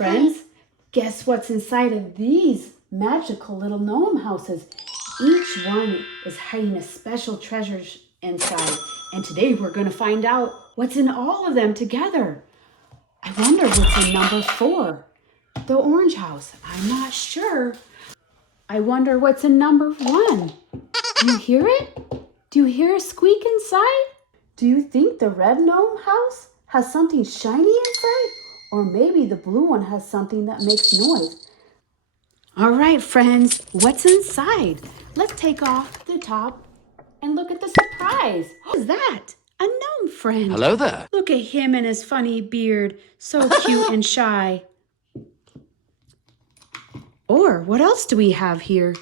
friends. Guess what's inside of these magical little gnome houses? Each one is hiding a special treasure inside. And today we're going to find out what's in all of them together. I wonder what's in number 4, the orange house. I'm not sure. I wonder what's in number 1. Do you hear it? Do you hear a squeak inside? Do you think the red gnome house has something shiny inside? Or maybe the blue one has something that makes noise. All right, friends, what's inside? Let's take off the top and look at the surprise. What is that? A gnome friend. Hello there. Look at him and his funny beard. So cute and shy. Or what else do we have here?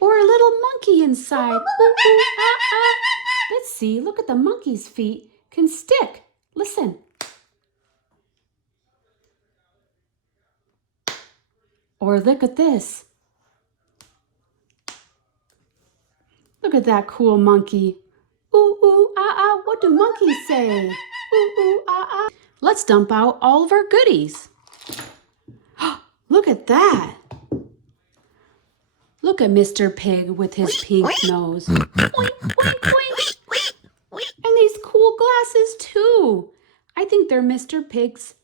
Or a little monkey inside. Ooh, ooh, ah, ah. Let's see. Look at the monkey's feet. Can stick. Listen. Or look at this. Look at that cool monkey. Ooh, ooh, ah, ah. What do monkeys say? Ooh, ooh, ah, ah. Let's dump out all of our goodies. Look at that. Look at Mr. Pig with his pink nose. Oink, oink, oink. And these cool glasses too. I think they're Mr. Pig's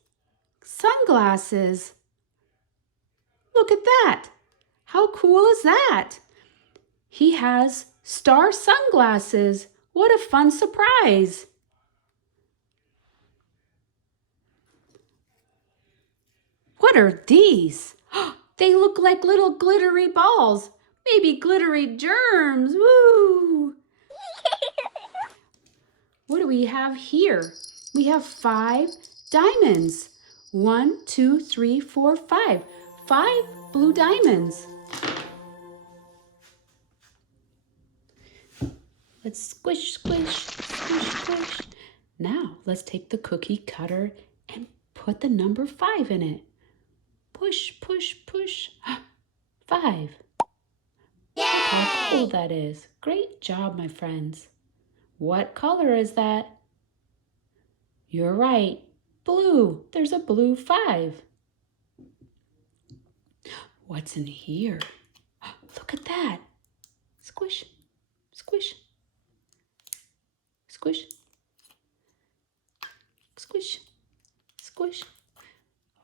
sunglasses. Look at that. How cool is that? He has star sunglasses. What a fun surprise. What are these? They look like little glittery balls. Maybe glittery germs. Woo! What do we have here? We have 5 diamonds. 1, 2, 3, 4, 5. 5 blue diamonds. Let's squish, squish, squish, squish. Now let's take the cookie cutter and put the number 5 in it. Push, push, push. 5. Yay! Look how cool that is. Great job, my friends. What color is that? You're right. Blue. There's a blue 5. What's in here? Look at that. Squish, squish, squish, squish, squish.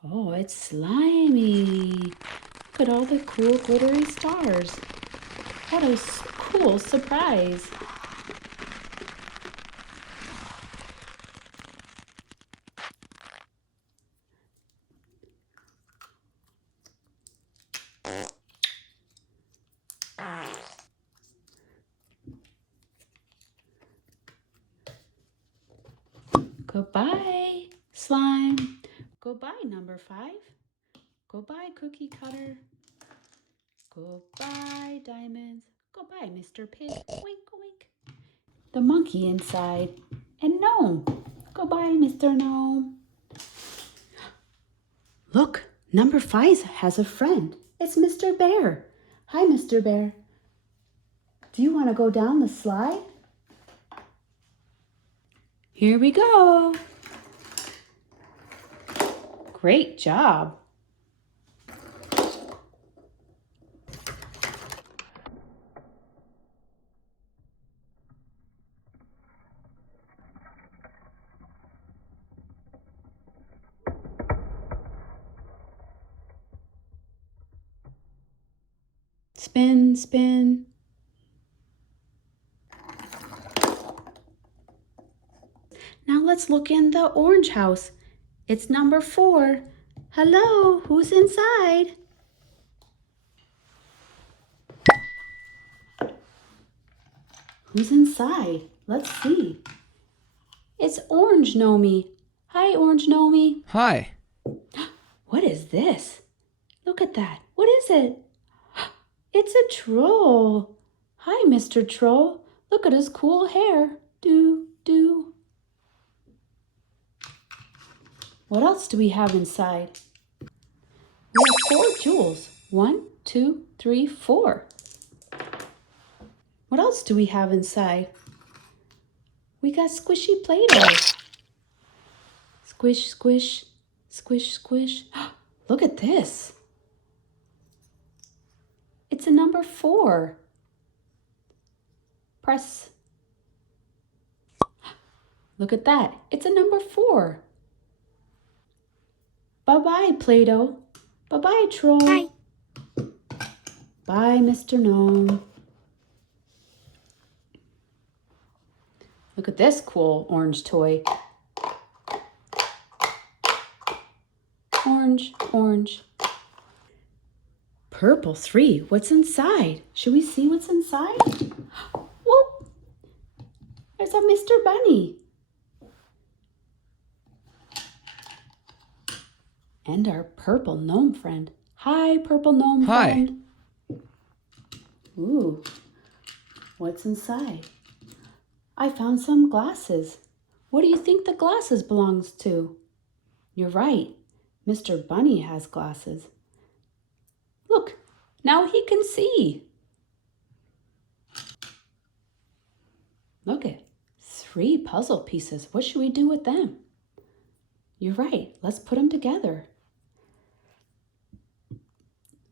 Oh, it's slimy. Look at all the cool glittery stars. What a cool surprise. Goodbye, slime. Goodbye, number 5. Goodbye, cookie cutter. Goodbye, diamonds. Goodbye, Mr. Pig. Wink, wink. The monkey inside. And gnome. Goodbye, Mr. Gnome. Look, number 5 has a friend. It's Mr. Bear. Hi, Mr. Bear. Do you want to go down the slide? Here we go. Great job. Spin, spin. Now let's look in the orange house. It's number 4. Hello, who's inside? Who's inside? Let's see. It's Orange Gnome. Hi, Orange Gnome. Hi. What is this? Look at that. What is it? It's a troll. Hi, Mr. Troll. Look at his cool hair. Do, do. What else do we have inside? We have 4 jewels. 1, 2, 3, 4. What else do we have inside? We got squishy Play-Doh. Squish, squish, Squish, squish. Look at this. It's a number 4. Press. Look at that. It's a number 4. Bye-bye, Play-Doh. Bye-bye, Troll. Bye. Bye, Mr. Gnome. Look at this cool orange toy. Orange, orange. Purple 3. What's inside? Should we see what's inside? Whoop! There's a Mr. Bunny. And our purple gnome friend. Hi, purple gnome friend. Ooh, what's inside? I found some glasses. What do you think the glasses belongs to? You're right. Mr. Bunny has glasses. Look, now he can see. Look at 3 puzzle pieces. What should we do with them? You're right. Let's put them together.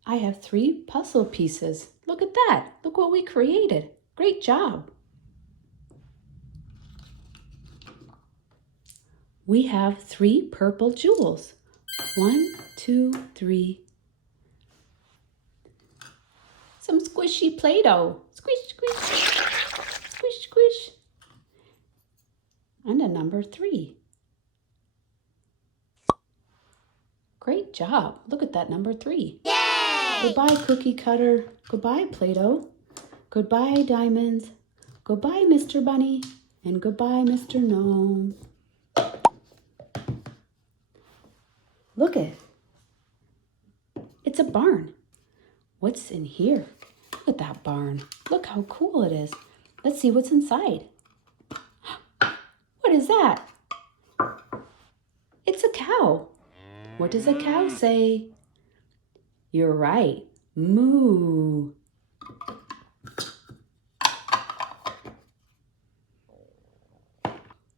I have 3 puzzle pieces. Look at that. Look what we created. Great job. We have 3 purple jewels. 1, 2, 3. Some squishy Play-Doh. Squish, squish, squish, squish. And a number 3. Great job. Look at that number 3. Yay! Goodbye, cookie cutter. Goodbye, Play-Doh. Goodbye, diamonds. Goodbye, Mr. Bunny. And goodbye, Mr. Gnome. Look it. It's a barn. What's in here? Look at that barn. Look how cool it is. Let's see what's inside. What is that? It's a cow. What does a cow say? You're right. Moo.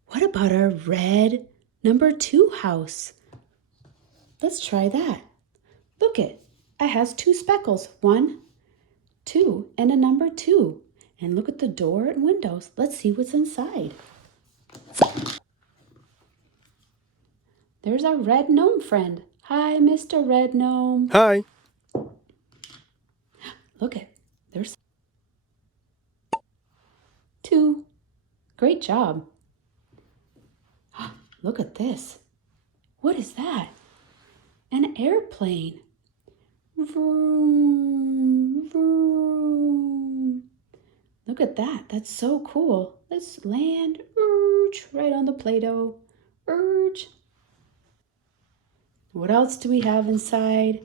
What about our red number 2 house? Let's try that. Look it has 2 speckles. 1, 2, and a number 2. And look at the door and windows. Let's see what's inside. There's our red gnome friend. Hi, Mr. Red Gnome. Hi. Look it, there's 2. Great job. Look at this. What is that? An airplane. Vroom, vroom. Look at that. That's so cool. Let's land right on the Play-Doh. What else do we have inside?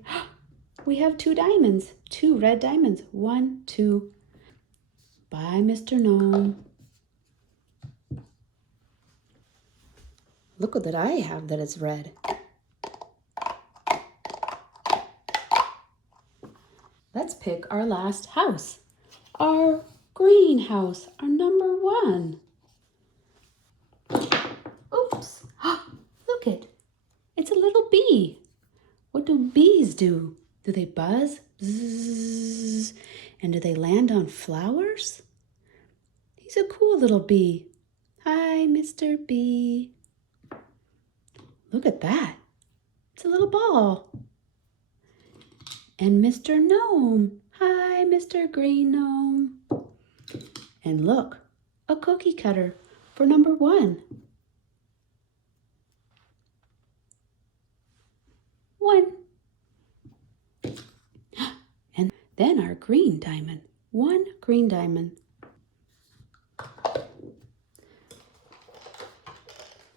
We have 2 diamonds. 2 red diamonds. 1, 2. Bye, Mr. Gnome. Look what that I have that is red. Let's pick our last house. Our greenhouse, our number 1. Oops. Look it. It's a little bee. What do bees do? Do they buzz? Bzzz. And do they land on flowers? He's a cool little bee. Hi, Mr. Bee. Look at that. It's a little ball. And Mr. Gnome. Hi, Mr. Green Gnome. And look, a cookie cutter for number 1. 1. And then our green diamond. 1 green diamond.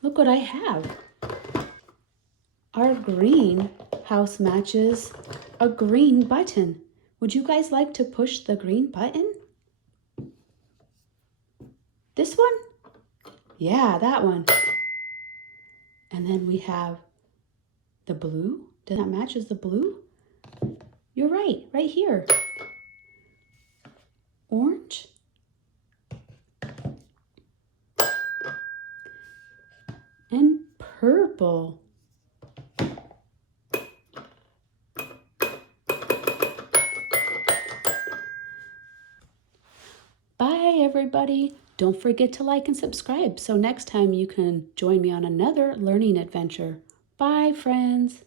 Look what I have. Our green house matches a green button. Would you guys like to push the green button? This one? Yeah, that one. And then we have the blue. That matches the blue? You're right here. Orange. And purple. everybody. Don't forget to like and subscribe so next time you can join me on another learning adventure. Bye, friends.